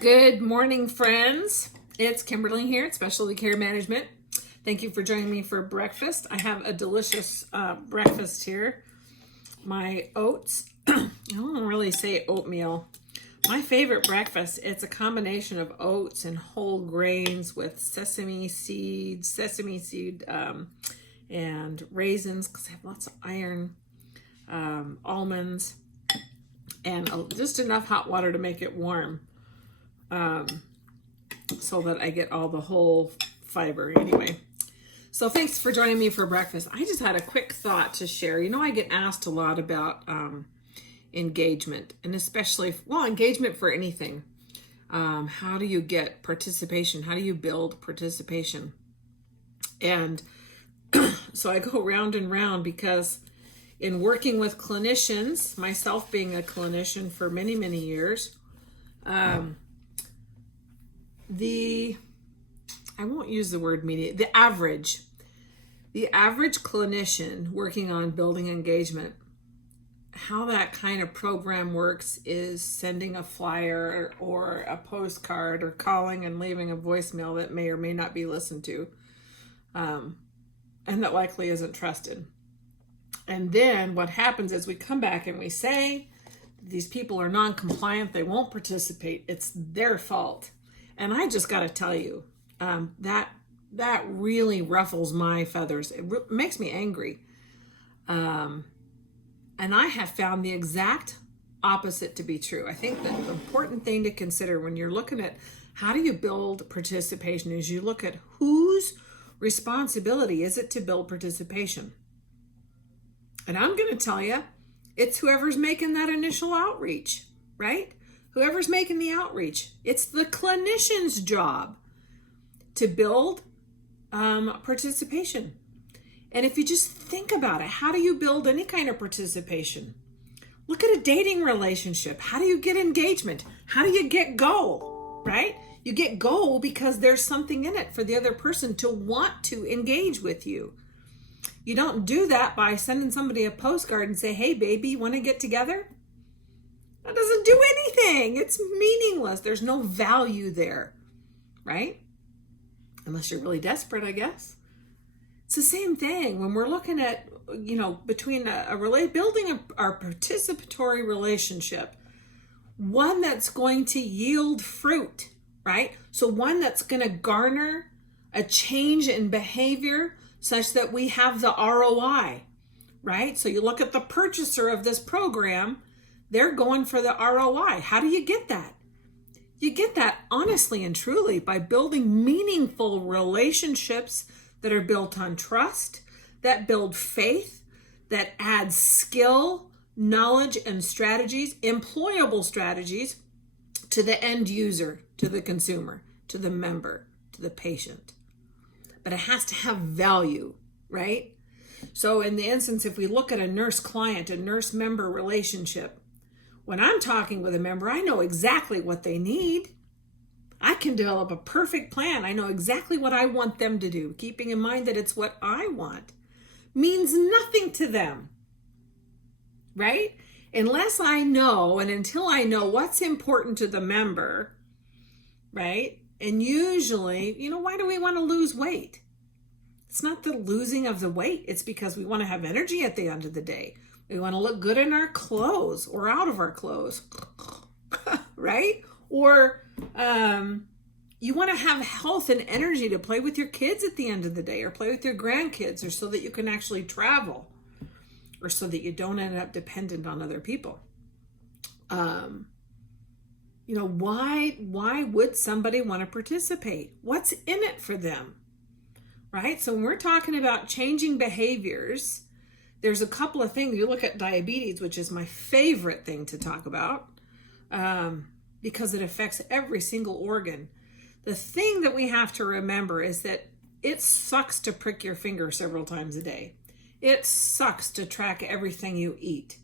Good morning, friends. It's Kimberly here at Specialty Care Management. Thank you for joining me for breakfast. I have a delicious breakfast here. My oats, I don't really say oatmeal. My favorite breakfast, it's a combination of oats and whole grains with sesame seed, and raisins because I have lots of iron, almonds, and just enough hot water to make it warm. So that I get all the whole fiber anyway. So thanks for joining me for breakfast. I just had a quick thought to share. I get asked a lot about engagement, and especially, engagement for anything. How do you get participation? How do you build participation? And so I go round and round because in working with clinicians, myself being a clinician for many, many years, I won't use the word media, the average clinician working on building engagement, how that kind of program works is sending a flyer or a postcard or calling and leaving a voicemail that may or may not be listened to, and that likely isn't trusted. And then what happens is we come back and we say, these people are non-compliant, they won't participate, it's their fault. And I just got to tell you, that really ruffles my feathers. It makes me angry. And I have found the exact opposite to be true. I think that the important thing to consider when you're looking at how do you build participation is you look at whose responsibility is it to build participation. And I'm going to tell you, it's whoever's making that initial outreach, right? Whoever's making the outreach. It's the clinician's job to build participation. And if you just think about it, how do you build any kind of participation? Look at a dating relationship. How do you get engagement? How do you get go, right? You get go because there's something in it for the other person to want to engage with you. You don't do that by sending somebody a postcard and say, hey, baby, you want to get together? That doesn't do anything. It's meaningless. There's no value there, right? Unless you're really desperate, I guess. It's the same thing when we're looking at, between building our participatory relationship, one that's going to yield fruit, right? So one that's going to garner a change in behavior such that we have the ROI, right? So you look at the purchaser of this program, they're going for the ROI. How do you get that? You get that honestly and truly by building meaningful relationships that are built on trust, that build faith, that add skill, knowledge, and strategies, employable strategies to the end user, to the consumer, to the member, to the patient. But it has to have value, right? So in the instance, if we look at a nurse-client, a nurse-member relationship, when I'm talking with a member, I know exactly what they need. I can develop a perfect plan. I know exactly what I want them to do, keeping in mind that it's what I want. Means nothing to them, right? Unless I know, and until I know what's important to the member, right? And usually, why do we want to lose weight? It's not the losing of the weight. It's because we want to have energy at the end of the day. We want to look good in our clothes or out of our clothes, right? Or you want to have health and energy to play with your kids at the end of the day, or play with your grandkids, or so that you can actually travel, or so that you don't end up dependent on other people. Why would somebody want to participate? What's in it for them, right? So when we're talking about changing behaviors, there's a couple of things. You look at diabetes, which is my favorite thing to talk about, because it affects every single organ. The thing that we have to remember is that it sucks to prick your finger several times a day. It sucks to track everything you eat.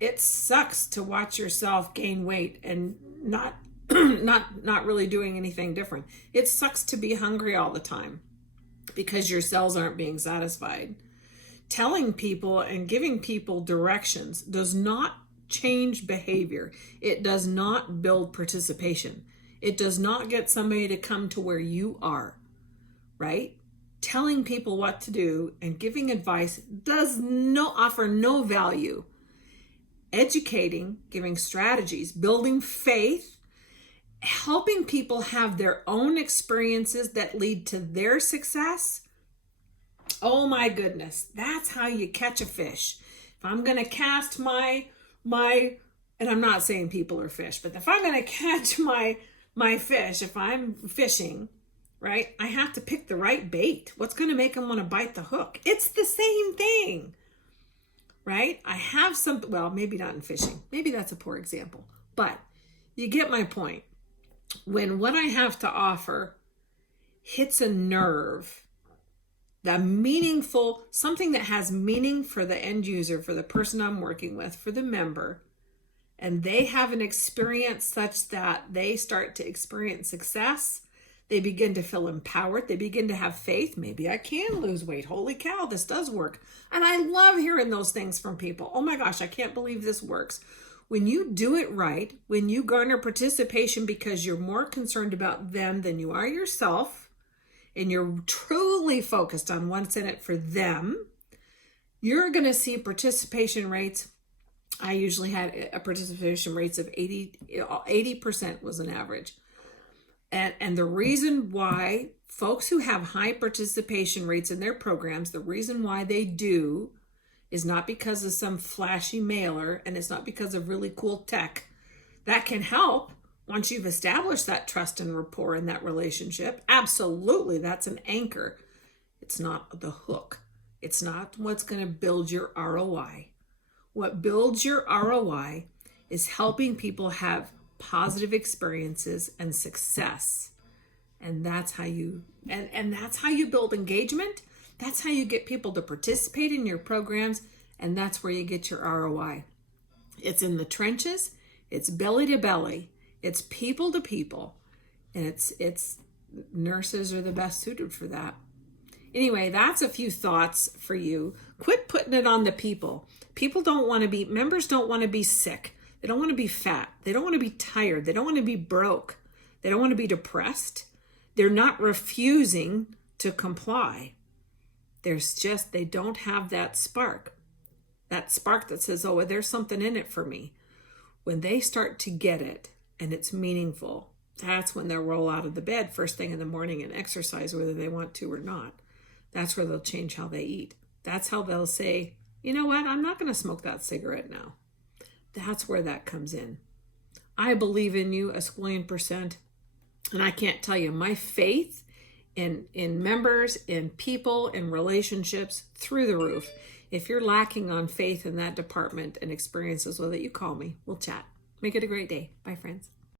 It sucks to watch yourself gain weight and not really doing anything different. It sucks to be hungry all the time because your cells aren't being satisfied. Telling people and giving people directions does not change behavior. It does not build participation. It does not get somebody to come to where you are, right? Telling people what to do and giving advice does offer no value. Educating, giving strategies, building faith, helping people have their own experiences that lead to their success. Oh my goodness, that's how you catch a fish. If I'm going to cast my, and I'm not saying people are fish, but if I'm going to catch my fish, if I'm fishing, right, I have to pick the right bait. What's going to make them want to bite the hook? It's the same thing, right? I have some, well, maybe not in fishing. Maybe that's a poor example, but you get my point. When what I have to offer hits a nerve, the meaningful, something that has meaning for the end user, for the person I'm working with, for the member, and they have an experience such that they start to experience success, they begin to feel empowered, they begin to have faith. Maybe I can lose weight. Holy cow, this does work. And I love hearing those things from people. Oh my gosh, I can't believe this works. When you do it right, when you garner participation because you're more concerned about them than you are yourself, and you're truly focused on what's in it for them, you're going to see participation rates. I usually had a participation rates of 80% was an average. And the reason why folks who have high participation rates in their programs, the reason why they do is not because of some flashy mailer, and it's not because of really cool tech. That can help once you've established that trust and rapport in that relationship. Absolutely, that's an anchor. It's not the hook. It's not what's going to build your ROI. What builds your ROI is helping people have positive experiences and success. And that's how you and that's how you build engagement. That's how you get people to participate in your programs, and that's where you get your ROI. It's in the trenches, it's belly to belly, it's people to people, and it's nurses are the best suited for that. Anyway, that's a few thoughts for you. Quit putting it on the people. Members don't want to be sick. They don't want to be fat. They don't want to be tired. They don't want to be broke. They don't want to be depressed. They're not refusing to comply. They don't have that spark that says, oh, well, there's something in it for me. When they start to get it and it's meaningful, that's when they'll roll out of the bed first thing in the morning and exercise whether they want to or not. That's where they'll change how they eat. That's how they'll say, you know what, I'm not going to smoke that cigarette now. That's where that comes in. I believe in you a squillion %. And I can't tell you, my faith in members, in people, in relationships, through the roof. If you're lacking on faith in that department and experiences with it, you call me. We'll chat. Make it a great day. Bye, friends.